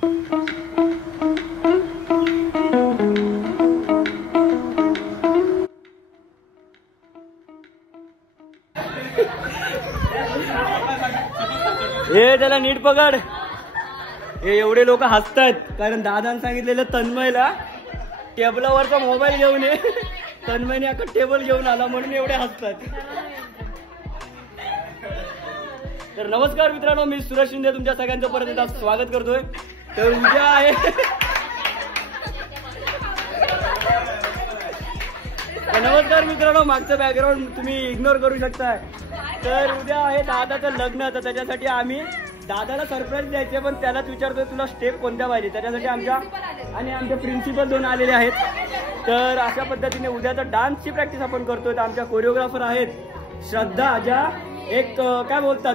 हे त्याला नीट पकड. हे एवढे लोक हसतात कारण दादाने सांगितलेलं तन्मयला टेबलावरचा मोबाईल घेऊन ये. तन्मयने अख्खा टेबल घेऊन आला म्हणून एवढे हसतात. तर नमस्कार मित्रांनो, मी सुरेश शिंदे तुमच्या सगळ्यांचं परत एकदा स्वागत करतोय. तर उद्या आहे नमस्कार मित्रांनो, मागचं बॅकग्राऊंड तुम्ही इग्नोर करू शकताय. तर उद्या आहे दादाचं लग्न, तर त्याच्यासाठी आम्ही दादाला सरप्राईज द्यायचे, पण त्यालाच विचारतोय तुला स्टेप कोणत्या पाहिजे. त्याच्यासाठी आमच्या प्रिन्सिपल दोन आलेले आहेत. तर अशा पद्धतीने उद्याचा डान्सची प्रॅक्टिस आपण करतोय. तर आमच्या कोरिओग्राफर आहेत श्रद्धा, ज्या एक काय बोलतात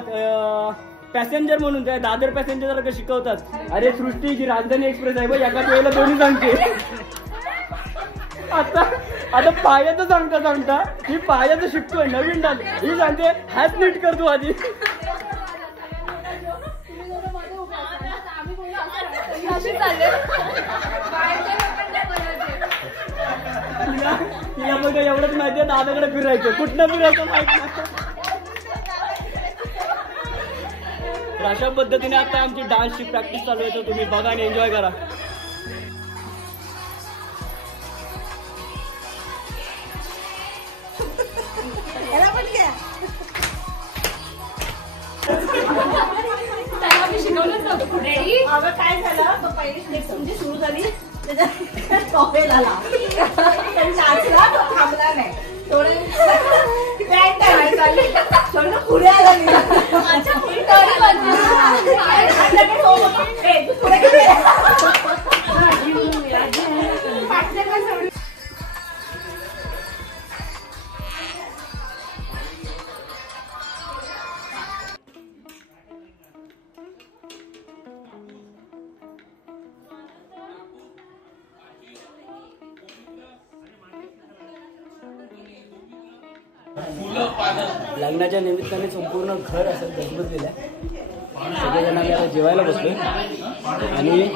पॅसेंजर म्हणून त्या दादर पॅसेंजर शिकवतात. अरे सृष्टी जी राजधानी एक्सप्रेस आहे बघ, एकाच वेळेला दोन्ही सांगते. आता पायाचं सांगता मी पायाचं शिकतोय नवीन डान्स. ही सांगते हात नीट करतो आधी. तिला बघा एवढंच माहिती आहे दादाकडे फिरायचं, कुठनं फिरायचं माहित नाही. तर अशा पद्धतीने आता आमची डान्सची प्रॅक्टिस चालू आहे. तर तुम्ही बघा आणि एन्जॉय करा. काय झालं पहिली स्टेप तुमची सुरू झाली, टॉपेल आला, नाचला तो थांबला नाही, थोडं पुढे आला लग्नाच्या निमित्ताने संपूर्ण घर असं गजबजलेलं आहे. सगळेजण आम्ही आता जेवायला बसलोय आणि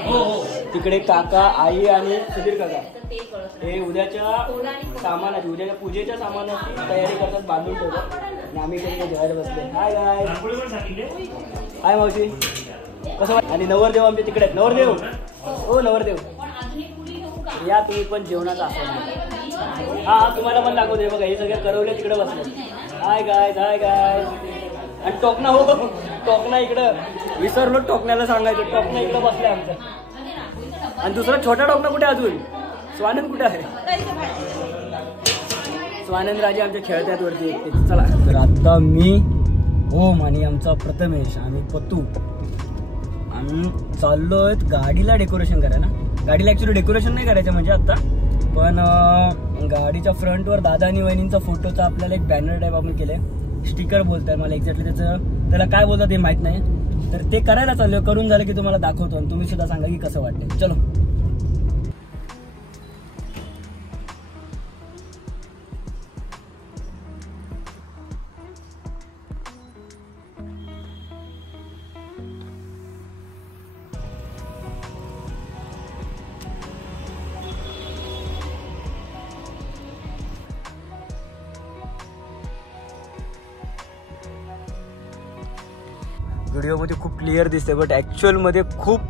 तिकडे काका, आई आणि सुधीर काका हे उद्याच्या सामानाची, उद्याच्या पूजेच्या सामानाची तयारी करतात, बांधून ठेवतात. आणि आम्ही इकडे जेवायला बसलोय. हाय गाय, हाय मावशी, कसं वाटतं? आणि नवरदेव आमचे तिकडे आहेत. नवरदेव, हो नवरदेव या तुम्ही पण जेवणाचा आस्वाद. हा तुम्हाला पण दाखवते बघा, हे सगळे करवले तिकडे बसले. हाय गाय, हाय गाय. आणि टोकना, हो टोकना इकडं विसरलो, टोकण्याला सांगायचं. टोकना इकडं बसले आमचं. आणि दुसरा छोटा टोकना कुठे अजून? स्वानंद कुठे आहे? स्वानंद राजे आमच्या खेळतात वरती. चला तर आता मी ओम आणि आमचा प्रथमेश आणि पत्तू आम्ही चाललोय गाडीला डेकोरेशन करायला. गाडीला ऍक्च्युली डेकोरेशन नाही करायचं म्हणजे आता, पण गाडीच्या फ्रंटवर दादा आणि वहिनींचा फोटोचा आपल्याला एक बॅनर टाईप आपण केलंय. स्टिकर बोलताय, मला एक्झॅक्टली त्याला काय बोलतात हे माहित नाही. तर ते करायला चाललोय. करून झालं की तुम्हाला दाखवतो आणि तुम्ही सुद्धा सांगा की कसं वाटतंय. चलो. व्हिडिओमध्ये खूप क्लिअर दिसते, बट ऍक्च्युअल मध्ये खूप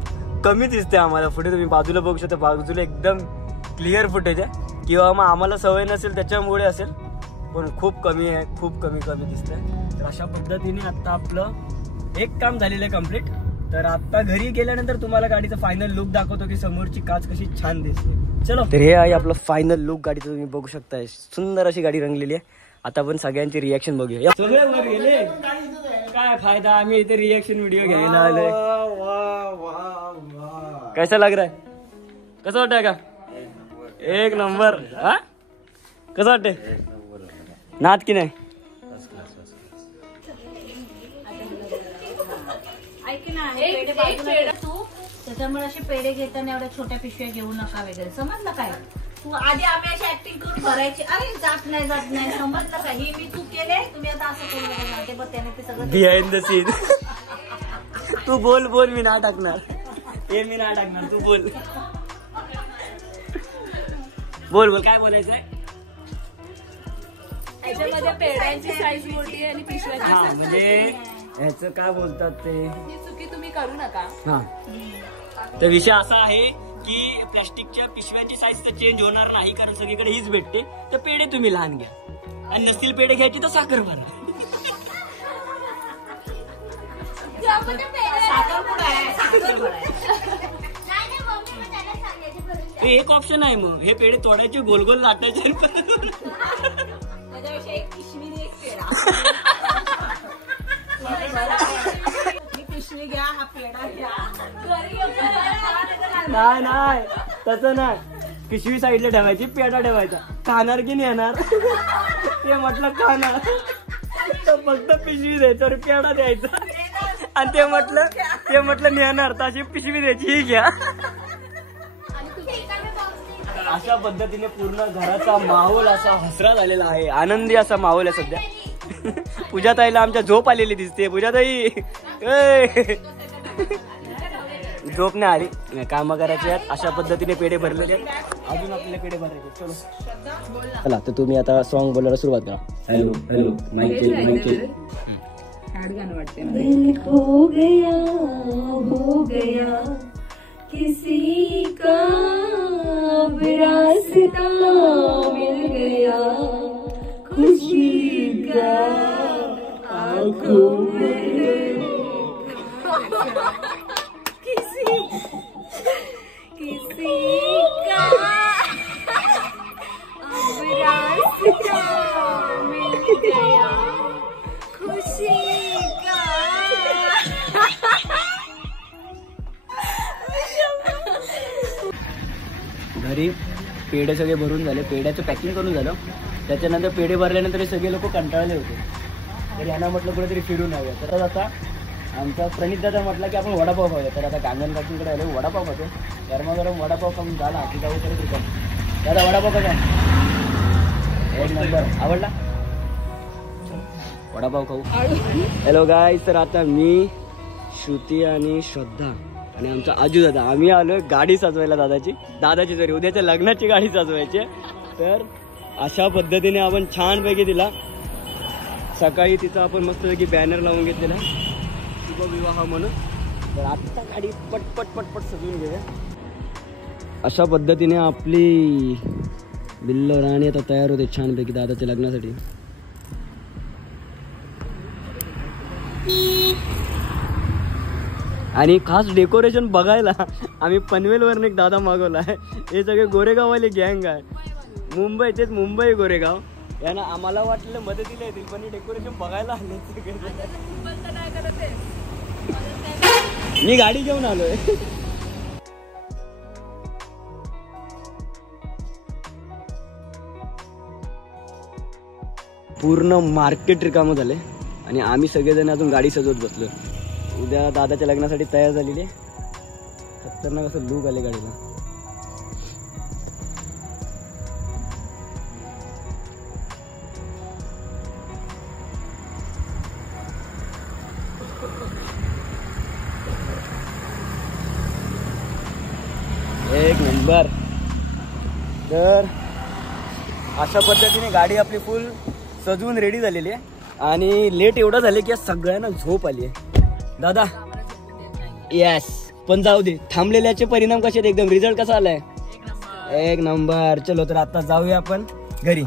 कमी दिसते आम्हाला. पुढे तुम्ही बाजूला बघू शकता, बाजूला एकदम क्लिअर फुटेज आहे. किंवा मग आम्हाला सवय नसेल त्याच्यामुळे असेल, पण खूप कमी आहे, खूप कमी दिसते. तर अशा पद्धतीने आता आपलं एक काम झालेलं आहे कम्प्लीट. तर आता घरी गेल्यानंतर तुम्हाला गाडीचा फायनल लुक दाखवतो की समोरची काच कशी छान दिसते. चलो. तर हे आहे आपलं फायनल लुक गाडीचं, तुम्ही बघू शकताय. सुंदर अशी गाडी रंगलेली आहे. आता आपण सगळ्यांची रिएक्शन बघूया. सगळे वर गेले, काय फायदा, आम्ही इथे रिएक्शन व्हिडिओ घ्यायला आलोय. कैसा लग रहा है? कसं वाटतंय का? एक नंबर. हा कसं वाटतंय? नाद की नाही? त्याच्यामुळे असे पेढे घेताना एवढ्या छोट्या पिशव्या घेऊ नका वगैरे, समजलं काय? तू आधी आम्ही अशी ऍक्टिंग करून भरायची, अरे जात नाही समजलं का? ही मी तू केले, तुम्ही आता असं करू नका. त्याने ते सगळं बिहाइंड द सीन. तू बोल मी ना टाकणार. हे मी नाही टाकणार, तू बोल बोल बोल काय बोलायचंय. त्याच्यामध्ये पेड्यांची साईज मोठी आहे आणि पिशव्याची हा size म्हणजे ह्याचं काय बोलतात ते. ही चुकी तुम्ही करू नका. हा तर विषय असा आहे की प्लास्टिकच्या पिशव्यांची साईज तर चेंज होणार नाही कारण सगळीकडे हीच भेटते. तर पेढे तुम्ही लहान घ्या आणि नसतील पेढे घ्यायची तर साखर भरा. एक ऑप्शन आहे मग हे पेढे तोडायचे गोल गोल लाटायचे. त्याच्यापेक्षा एक पिशवी दे, एक पेढा. पिशवी घ्या, हा पेढा घ्या. नाही नाही तसं नाही, पिशवी साईडला ठेवायची, पेढा ठेवायचा. खाणार की नाही येणार ते म्हटलं खाणार तर फक्त पिशवी द्यायचं आणि पेढा द्यायचा. आणि ते म्हटलं नेणार तर अशी पिशवी द्यायची, ही घ्या. अशा पद्धतीने पूर्ण घराचा माहोल असा हसरा झालेला आहे, आनंदी असा माहोल आहे सध्या. पूजाताईला आमच्या झोप आलेली दिसते. पूजाताई झोप नाही आली, काम करायचे आहेत. अशा पद्धतीने पेढे भरलेले आहेत, अजून आपल्याला पेढे भरायचे. चलो चला तर तुम्ही आता सॉन्ग बोलायला सुरुवात करा. हॅलो हॅलो हो गया किसी का रास्ता मिल गया खुशी का आंखों में किसी का रास्ता मिल गया खुशी का. घरी पेढे सगळे भरून झाले, पेढ्याचं पॅकिंग करून झालं. त्याच्यानंतर पेढे भरल्यानंतर सगळे लोक कंटाळले होते. तर यांना म्हटलं कुठेतरी फिरून यावं. तर आता आमचा प्रणित दादा म्हटलं की आपण वडापाव खाऊया. तर आता गांगण काकींकडे आलो, वडापाव खातो. गरमागरम वडापाव खाऊन झाला की जाऊ तरी तुझा. दादा वडापाव कसा एक नंबर, आवडला? वडापाव खाऊ. हॅलो गाईज, तर आता मी श्रुती आणि श्रद्धा आणि आमचा आजू दादा आम्ही आलोय गाडी सजवायला. दादाची तरी उद्याच्या लग्नाची गाडी सजवायची. तर अशा पद्धतीने आपण छानपैकी तिला सकाळी तिचा आपण मस्तपैकी बॅनर लावून घेतलेला शुभविवाह म्हणून. तर आता गाडी पटपट पटपट सजवून घेऊया. अशा पद्धतीने आपली बिल्लो राणी आता तयार होते छानपैकी दादाच्या लग्नासाठी. आणि खास डेकोरेशन बघायला आम्ही पनवेलवरून एक दादा मागवला आहे. हे सगळे गोरेगाववाले गँग आहे, मुंबईचेच, मुंबई गोरेगाव. यांना आम्हाला वाटलं मदतीला येतील पण डेकोरेशन बघायला आले. मी गाडी घेऊन आलोय. पूर्ण मार्केट रिकामं झाले आणि आम्ही सगळेजण अजून गाडी सजवत बसलो. उद्या दादाच्या लग्नासाठी तयार झालेली आहे. खतरनाक असं लुक आले गाडीला. एक नंबर. तर अशा पद्धतीने गाडी आपली फुल सजवून रेडी झालेली आहे. आणि लेट एवढं झाले की सगळ्यांना झोप आली आहे. दादा येस, पण जाऊ दे, थांबलेल्याचे परिणाम कसे आहेत, एकदम रिझल्ट कसा आलाय? एक नंबर. चलो तर आता जाऊया आपण घरी.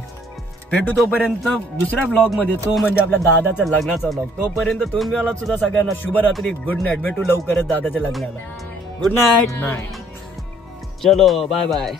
भेटू तोपर्यंत दुसऱ्या ब्लॉग मध्ये, तो म्हणजे आपल्या दादाच्या लग्नाचा ब्लॉग. तोपर्यंत तुम्ही मला सुद्धा सगळ्यांना शुभरात्री, गुड नाईट. भेटू लवकरच दादाच्या लग्नाला. Good night. चलो बाय बाय.